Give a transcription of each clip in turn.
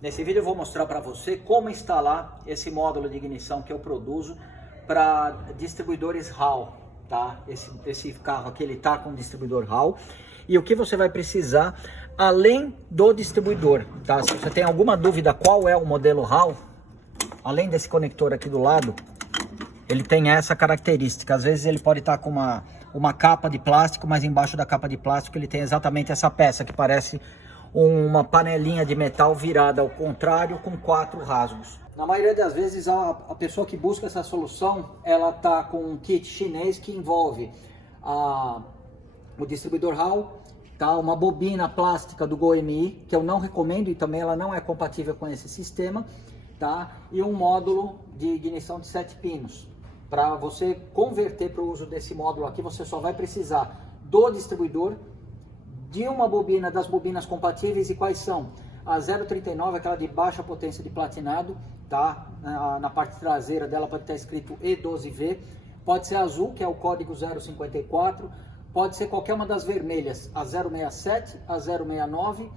Nesse vídeo eu vou mostrar para você como instalar esse módulo de ignição que eu produzo para distribuidores Hall, tá? Esse carro aqui ele tá com distribuidor Hall. E o que você vai precisar além do distribuidor, tá? Se você tem alguma dúvida qual é o modelo Hall, além desse conector aqui do lado, ele tem essa característica. Às vezes ele pode estar com uma capa de plástico, mas embaixo da capa de plástico ele tem exatamente essa peça que parece uma panelinha de metal virada ao contrário com 4 rasgos. Na maioria das vezes a pessoa que busca essa solução, ela tá com um kit chinês que envolve o distribuidor Hall, tá? Uma bobina plástica do GoMI, que eu não recomendo e também ela não é compatível com esse sistema, tá? E um módulo de ignição de 7 pinos. Para você converter para o uso desse módulo aqui, você só vai precisar do distribuidor, de uma bobina, das bobinas compatíveis. E quais são? A 039, aquela de baixa potência de platinado, tá? Na parte traseira dela pode estar escrito E12V, pode ser azul, que é o código 054, pode ser qualquer uma das vermelhas, a 067, a 069,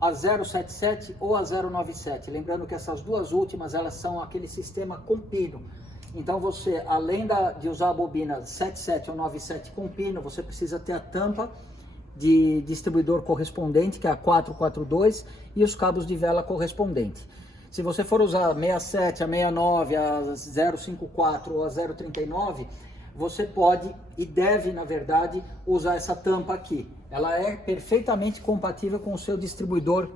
a 077 ou a 097. Lembrando que essas duas últimas, elas são aquele sistema com pino. Então você, além de usar a bobina 77 ou 97 com pino, você precisa ter a tampa de distribuidor correspondente, que é a 442, e os cabos de vela correspondente. Se você for usar a 67, a 69, a 054 ou a 039, você pode e deve, na verdade, usar essa tampa aqui. Ela é perfeitamente compatível com o seu distribuidor,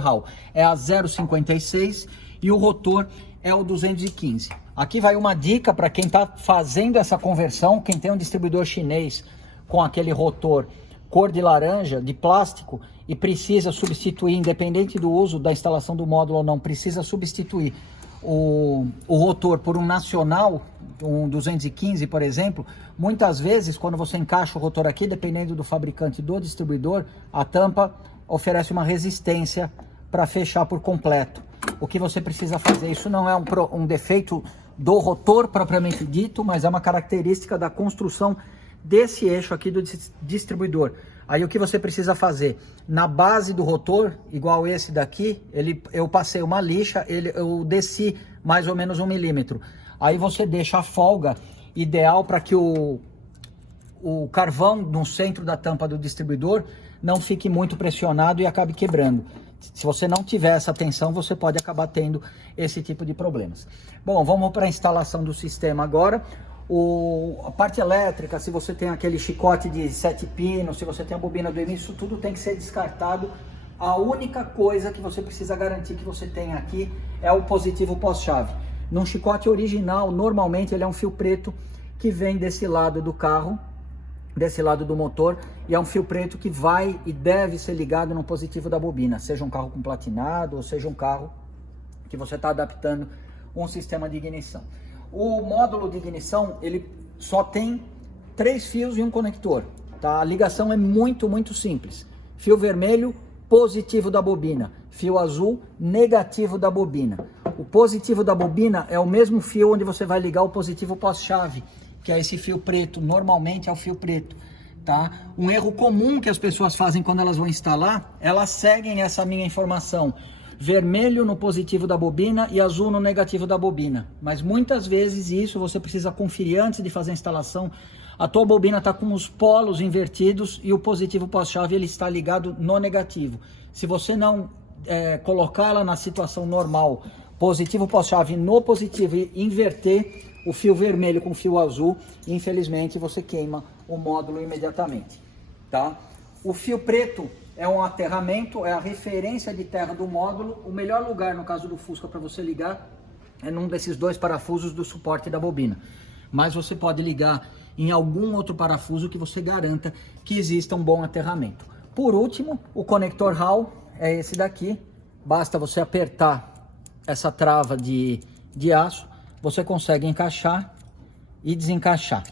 Hall. É a 056 e o rotor é o 215. Aqui vai uma dica para quem está fazendo essa conversão, quem tem um distribuidor chinês com aquele rotor cor de laranja, de plástico, e precisa substituir, independente do uso da instalação do módulo ou não, precisa substituir o rotor por um nacional, um 215, por exemplo. Muitas vezes, quando você encaixa o rotor aqui, dependendo do fabricante do distribuidor, a tampa oferece uma resistência para fechar por completo. O que você precisa fazer, isso não é um defeito do rotor propriamente dito, mas é uma característica da construção desse eixo aqui do distribuidor. Aí o que você precisa fazer? Na base do rotor, igual esse daqui, eu passei uma lixa, eu desci mais ou menos 1 milímetro. Aí você deixa a folga ideal para que o carvão no centro da tampa do distribuidor não fique muito pressionado e acabe quebrando. Se você não tiver essa atenção, você pode acabar tendo esse tipo de problemas. Bom, vamos para a instalação do sistema agora. A parte elétrica, se você tem aquele chicote de 7 pinos, se você tem a bobina do EMI, isso tudo tem que ser descartado. A única coisa que você precisa garantir que você tem aqui é o positivo pós-chave. Num chicote original, normalmente ele é um fio preto que vem desse lado do carro, desse lado do motor, e é um fio preto que vai e deve ser ligado no positivo da bobina, seja um carro com platinado ou seja um carro que você está adaptando um sistema de ignição. O módulo de ignição, ele só tem 3 fios e um conector, tá? A ligação é muito simples. Fio vermelho, positivo da bobina. Fio azul, negativo da bobina. O positivo da bobina é o mesmo fio onde você vai ligar o positivo pós-chave, que é esse fio preto, normalmente é o fio preto, tá? Um erro comum que as pessoas fazem quando elas vão instalar, elas seguem essa minha informação. Vermelho no positivo da bobina e azul no negativo da bobina. Mas muitas vezes isso você precisa conferir antes de fazer a instalação. A tua bobina está com os polos invertidos e o positivo pós-chave ele está ligado no negativo. Se você não colocar ela na situação normal, positivo pós-chave no positivo e inverter o fio vermelho com o fio azul, infelizmente você queima o módulo imediatamente, tá? O fio preto é um aterramento, é a referência de terra do módulo. O melhor lugar, no caso do Fusca, para você ligar é num desses 2 parafusos do suporte da bobina. Mas você pode ligar em algum outro parafuso que você garanta que exista um bom aterramento. Por último, o conector Hall é esse daqui. Basta você apertar essa trava de aço, você consegue encaixar e desencaixar.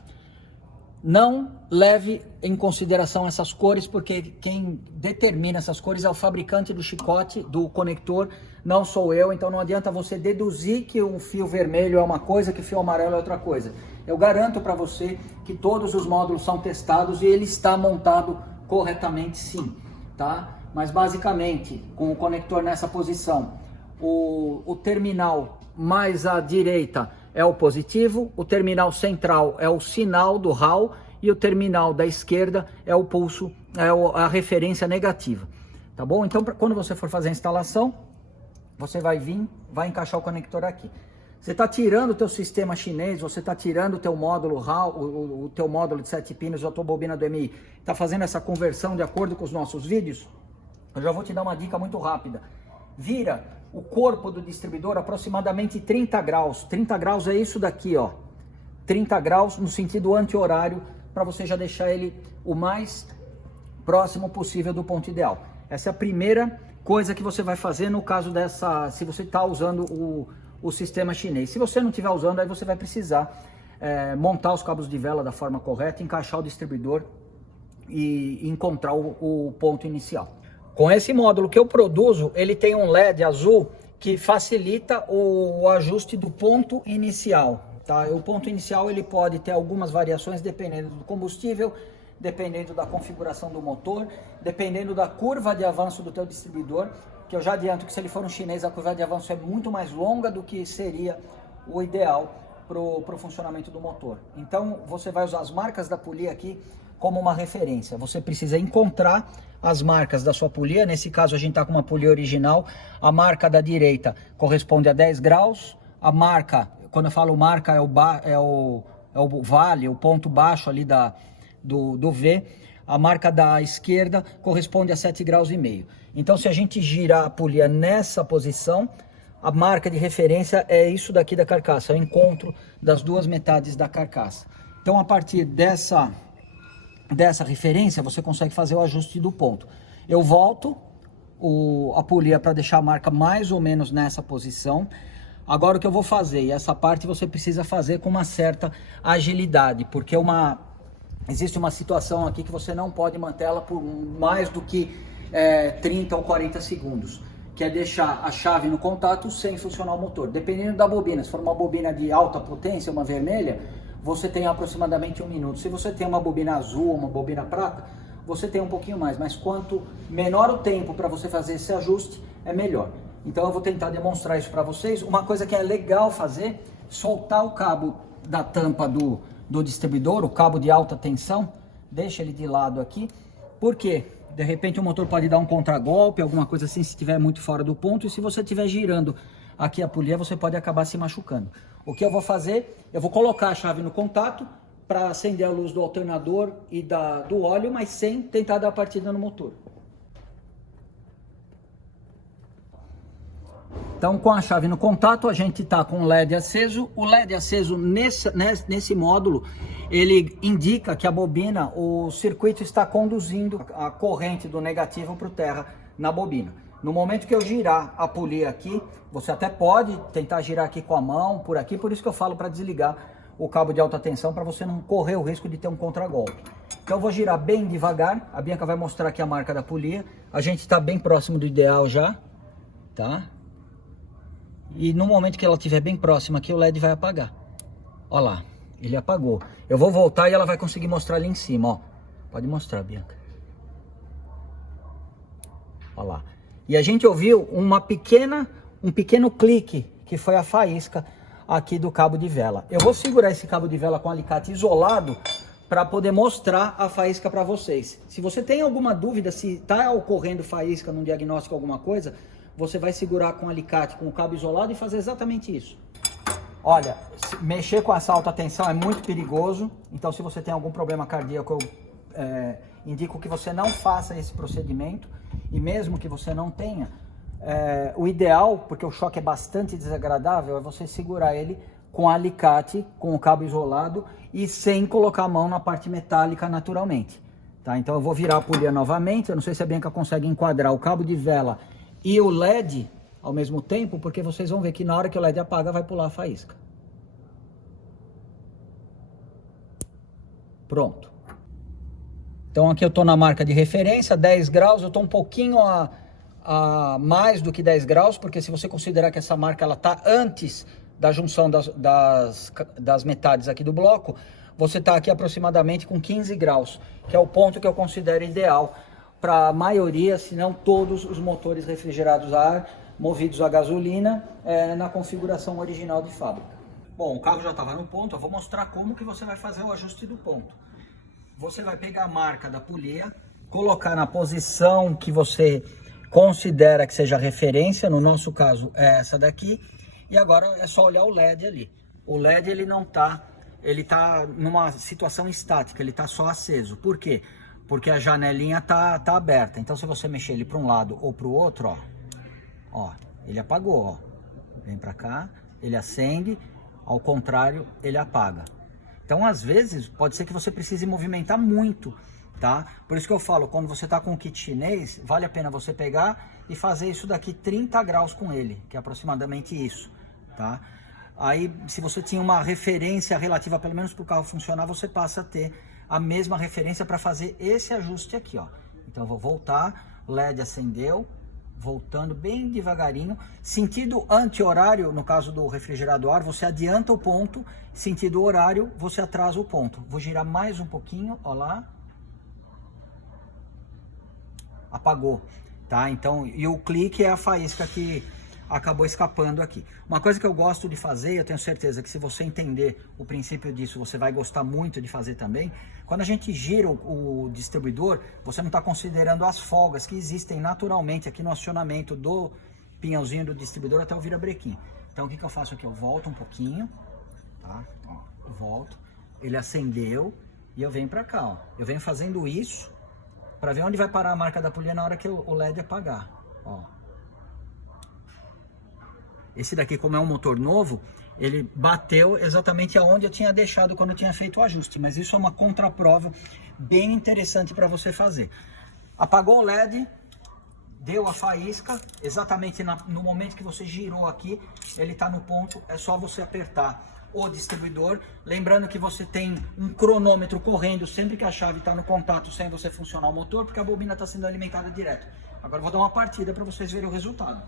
Não leve em consideração essas cores, porque quem determina essas cores é o fabricante do chicote, do conector, não sou eu. Então não adianta você deduzir que o fio vermelho é uma coisa, que o fio amarelo é outra coisa. Eu garanto para você que todos os módulos são testados e ele está montado corretamente sim, tá? mas basicamente, com o conector nessa posição, o terminal mais à direita é o positivo, o terminal central é o sinal do Hall e o terminal da esquerda é o pulso, a referência negativa, tá bom? Então, quando você for fazer a instalação, você vai vir, vai encaixar o conector aqui. Você está tirando o teu sistema chinês, você está tirando o teu módulo Hall, o teu módulo de 7 pinos, a tua bobina do MI, está fazendo essa conversão de acordo com os nossos vídeos, eu já vou te dar uma dica muito rápida. Vira o corpo do distribuidor aproximadamente 30 graus. 30 graus é isso daqui, ó. 30 graus no sentido anti-horário, para você já deixar ele o mais próximo possível do ponto ideal. Essa é a primeira coisa que você vai fazer no caso dessa, se você está usando o sistema chinês. Se você não estiver usando, aí você vai precisar montar os cabos de vela da forma correta, encaixar o distribuidor e encontrar o ponto inicial. Com esse módulo que eu produzo, ele tem um LED azul que facilita o ajuste do ponto inicial. Tá? O ponto inicial ele pode ter algumas variações dependendo do combustível, dependendo da configuração do motor, dependendo da curva de avanço do teu distribuidor, que eu já adianto que se ele for um chinês, a curva de avanço é muito mais longa do que seria o ideal para o funcionamento do motor. Então você vai usar as marcas da polia aqui como uma referência. Você precisa encontrar as marcas da sua polia. Nesse caso a gente está com uma polia original. A marca da direita corresponde a 10 graus. A marca, quando eu falo marca, é o vale, o ponto baixo ali do V. A marca da esquerda corresponde a 7,5 graus. Então se a gente girar a polia nessa posição, a marca de referência é isso daqui da carcaça, é o encontro das duas metades da carcaça. Então a partir dessa referência você consegue fazer o ajuste do ponto. Eu volto a polia para deixar a marca mais ou menos nessa posição. Agora o que eu vou fazer, e essa parte você precisa fazer com uma certa agilidade, porque existe uma situação aqui que você não pode manter ela por mais do que 30 ou 40 segundos, que é deixar a chave no contato sem funcionar o motor. Dependendo da bobina, se for uma bobina de alta potência, uma vermelha, você tem aproximadamente 1 minuto. Se você tem uma bobina azul, uma bobina prata, você tem um pouquinho mais, mas quanto menor o tempo para você fazer esse ajuste, é melhor. Então eu vou tentar demonstrar isso para vocês. Uma coisa que é legal fazer, soltar o cabo da tampa do distribuidor, o cabo de alta tensão, deixa ele de lado aqui, porque de repente o motor pode dar um contragolpe, alguma coisa assim, se estiver muito fora do ponto, e se você estiver girando aqui a polia, você pode acabar se machucando. O que eu vou fazer, eu vou colocar a chave no contato para acender a luz do alternador e do óleo, mas sem tentar dar partida no motor. Então, com a chave no contato, a gente está com o LED aceso. O LED aceso nesse módulo, ele indica que a bobina, o circuito está conduzindo a corrente do negativo para o terra na bobina. No momento que eu girar a polia aqui, você até pode tentar girar aqui com a mão, por aqui, por isso que eu falo para desligar o cabo de alta tensão, para você não correr o risco de ter um contragolpe. Então eu vou girar bem devagar, a Bianca vai mostrar aqui a marca da polia, a gente está bem próximo do ideal já, tá? E no momento que ela estiver bem próxima aqui, o LED vai apagar. Ó lá, ele apagou. Eu vou voltar e ela vai conseguir mostrar ali em cima, ó. Pode mostrar, Bianca. Ó lá. E a gente ouviu um pequeno clique, que foi a faísca aqui do cabo de vela. Eu vou segurar esse cabo de vela com alicate isolado para poder mostrar a faísca para vocês. Se você tem alguma dúvida se está ocorrendo faísca num diagnóstico alguma coisa, você vai segurar com alicate, com o cabo isolado e fazer exatamente isso. Olha, mexer com essa alta tensão é muito perigoso, então se você tem algum problema cardíaco, eu indico que você não faça esse procedimento, e mesmo que você não tenha, o ideal, porque o choque é bastante desagradável, é você segurar ele com alicate, com o cabo isolado e sem colocar a mão na parte metálica naturalmente. Tá? Então eu vou virar a polia novamente, eu não sei se a Bianca consegue enquadrar o cabo de vela e o LED ao mesmo tempo, porque vocês vão ver que na hora que o LED apaga vai pular a faísca. Pronto. Então aqui eu estou na marca de referência, 10 graus, eu estou um pouquinho a mais do que 10 graus, porque se você considerar que essa marca está antes da junção das metades aqui do bloco, você está aqui aproximadamente com 15 graus, que é o ponto que eu considero ideal para a maioria, se não todos, os motores refrigerados a ar movidos a gasolina na configuração original de fábrica. Bom, o carro já estava no ponto, eu vou mostrar como que você vai fazer o ajuste do ponto. Você vai pegar a marca da polia, colocar na posição que você considera que seja referência, no nosso caso é essa daqui, e agora é só olhar o LED ali. O LED ele não tá, ele tá numa situação estática, ele tá só aceso. Por quê? Porque a janelinha tá aberta. Então se você mexer ele para um lado ou para o outro, ó, ele apagou, ó. Vem para cá, ele acende, ao contrário, ele apaga. Então às vezes pode ser que você precise movimentar muito, tá? Por isso que eu falo, quando você tá com o kit chinês, vale a pena você pegar e fazer isso daqui 30 graus com ele, que é aproximadamente isso, tá? Aí, se você tinha uma referência relativa, pelo menos para o carro funcionar, você passa a ter a mesma referência para fazer esse ajuste aqui, ó. Então, eu vou voltar, LED acendeu, voltando bem devagarinho. Sentido anti-horário, no caso do refrigerador, você adianta o ponto, sentido horário, você atrasa o ponto. Vou girar mais um pouquinho, ó lá. Apagou, tá? Então, e o clique é a faísca que acabou escapando aqui. Uma coisa que eu gosto de fazer, eu tenho certeza que se você entender o princípio disso, você vai gostar muito de fazer também. Quando a gente gira o distribuidor, você não está considerando as folgas que existem naturalmente aqui no acionamento do pinhãozinho do distribuidor até o virabrequim. Então o que eu faço aqui? Eu volto um pouquinho, tá? Ó, eu volto, ele acendeu e eu venho para cá, ó. Eu venho fazendo isso para ver onde vai parar a marca da polia na hora que o LED apagar, ó. Esse daqui, como é um motor novo, ele bateu exatamente aonde eu tinha deixado quando eu tinha feito o ajuste. Mas isso é uma contraprova bem interessante para você fazer. Apagou o LED, deu a faísca, exatamente no momento que você girou aqui, ele está no ponto, é só você apertar o distribuidor. Lembrando que você tem um cronômetro correndo sempre que a chave está no contato sem você funcionar o motor, porque a bobina está sendo alimentada direto. Agora eu vou dar uma partida para vocês verem o resultado.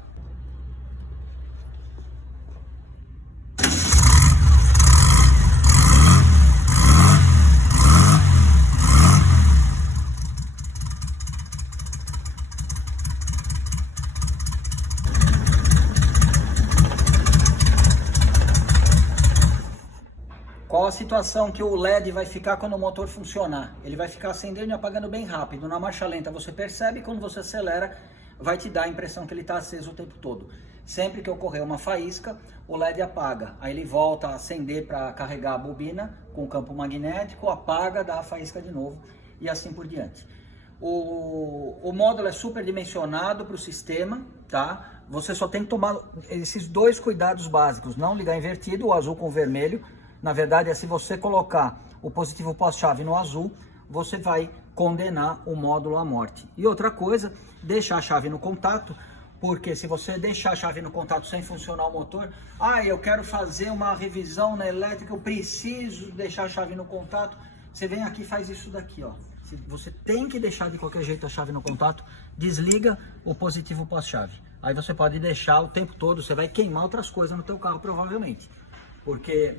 Qual a situação que o LED vai ficar quando o motor funcionar? Ele vai ficar acendendo e apagando bem rápido. Na marcha lenta você percebe, quando você acelera, vai te dar a impressão que ele está aceso o tempo todo. Sempre que ocorrer uma faísca, o LED apaga. Aí ele volta a acender para carregar a bobina com o campo magnético, apaga, dá a faísca de novo e assim por diante. O módulo é super dimensionado para o sistema, tá? Você só tem que tomar esses dois cuidados básicos. Não ligar invertido, o azul com o vermelho. Na verdade, se você colocar o positivo pós-chave no azul, você vai condenar o módulo à morte. E outra coisa, deixar a chave no contato, porque se você deixar a chave no contato sem funcionar o motor, eu quero fazer uma revisão na elétrica, eu preciso deixar a chave no contato, você vem aqui e faz isso daqui, ó. Você tem que deixar de qualquer jeito a chave no contato, desliga o positivo pós-chave. Aí você pode deixar o tempo todo, você vai queimar outras coisas no teu carro provavelmente, porque...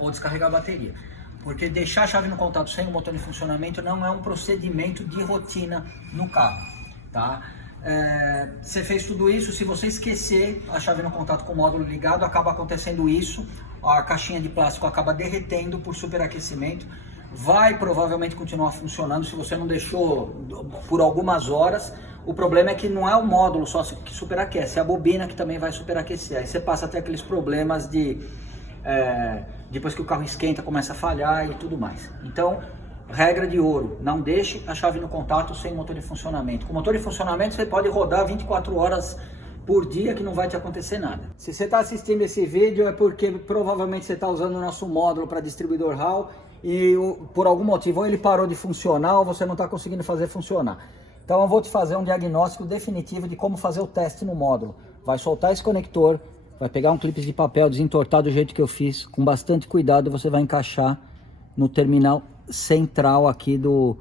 ou descarregar a bateria, porque deixar a chave no contato sem o motor em funcionamento não é um procedimento de rotina no carro, tá? Você fez tudo isso, se você esquecer a chave no contato com o módulo ligado, acaba acontecendo isso, a caixinha de plástico acaba derretendo por superaquecimento, vai provavelmente continuar funcionando se você não deixou por algumas horas. O problema é que não é o módulo só que superaquece, é a bobina que também vai superaquecer, aí você passa até aqueles problemas de depois que o carro esquenta, começa a falhar e tudo mais. Então, regra de ouro, não deixe a chave no contato sem motor em funcionamento. Com motor em funcionamento você pode rodar 24 horas por dia que não vai te acontecer nada. Se você está assistindo esse vídeo é porque provavelmente você está usando o nosso módulo para distribuidor Hall e por algum motivo ou ele parou de funcionar ou você não está conseguindo fazer funcionar. Então eu vou te fazer um diagnóstico definitivo de como fazer o teste no módulo. Vai soltar esse conector, vai pegar um clipe de papel, desentortar do jeito que eu fiz, com bastante cuidado você vai encaixar no terminal central aqui do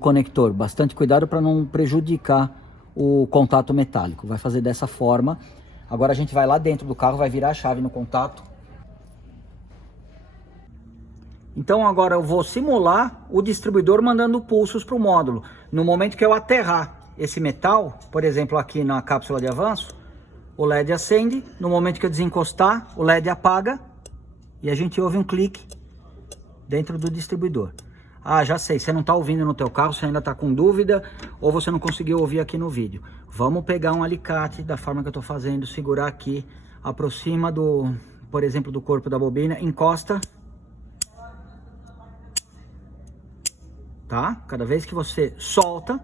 conector. Bastante cuidado para não prejudicar o contato metálico. Vai fazer dessa forma. Agora a gente vai lá dentro do carro, vai virar a chave no contato. Então agora eu vou simular o distribuidor mandando pulsos para o módulo. No momento que eu aterrar esse metal, por exemplo aqui na cápsula de avanço, o LED acende. No momento que eu desencostar, o LED apaga e a gente ouve um clique dentro do distribuidor. Ah, já sei, você não está ouvindo no teu carro, você ainda está com dúvida ou você não conseguiu ouvir aqui no vídeo. Vamos pegar um alicate da forma que eu estou fazendo, segurar aqui, aproxima do, por exemplo, do corpo da bobina, encosta. Tá? Cada vez que você solta,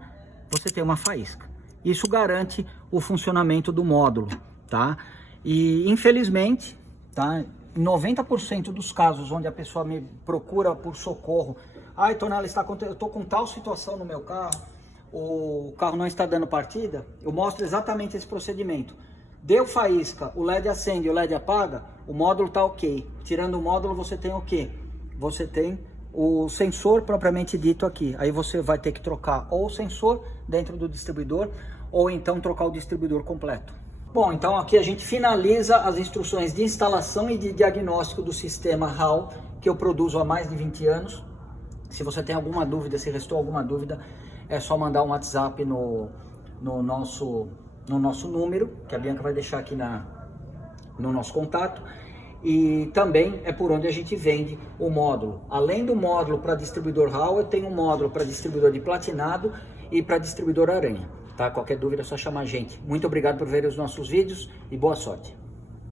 você tem uma faísca. Isso garante o funcionamento do módulo, tá? E infelizmente, tá? Em 90% dos casos onde a pessoa me procura por socorro, ai, Tonela, eu estou com tal situação no meu carro, o carro não está dando partida, eu mostro exatamente esse procedimento. Deu faísca, o LED acende, o LED apaga, o módulo está ok. Tirando o módulo, você tem o quê? Você tem o sensor propriamente dito aqui. Aí você vai ter que trocar ou o sensor dentro do distribuidor, ou então trocar o distribuidor completo. Bom, então aqui a gente finaliza as instruções de instalação e de diagnóstico do sistema HAL, que eu produzo há mais de 20 anos. Se você tem alguma dúvida, se restou alguma dúvida, é só mandar um WhatsApp no nosso número, que a Bianca vai deixar aqui no nosso contato. E também é por onde a gente vende o módulo. Além do módulo para distribuidor HAL, eu tenho um módulo para distribuidor de platinado e para distribuidor aranha. Tá? Qualquer dúvida é só chamar a gente. Muito obrigado por ver os nossos vídeos e boa sorte.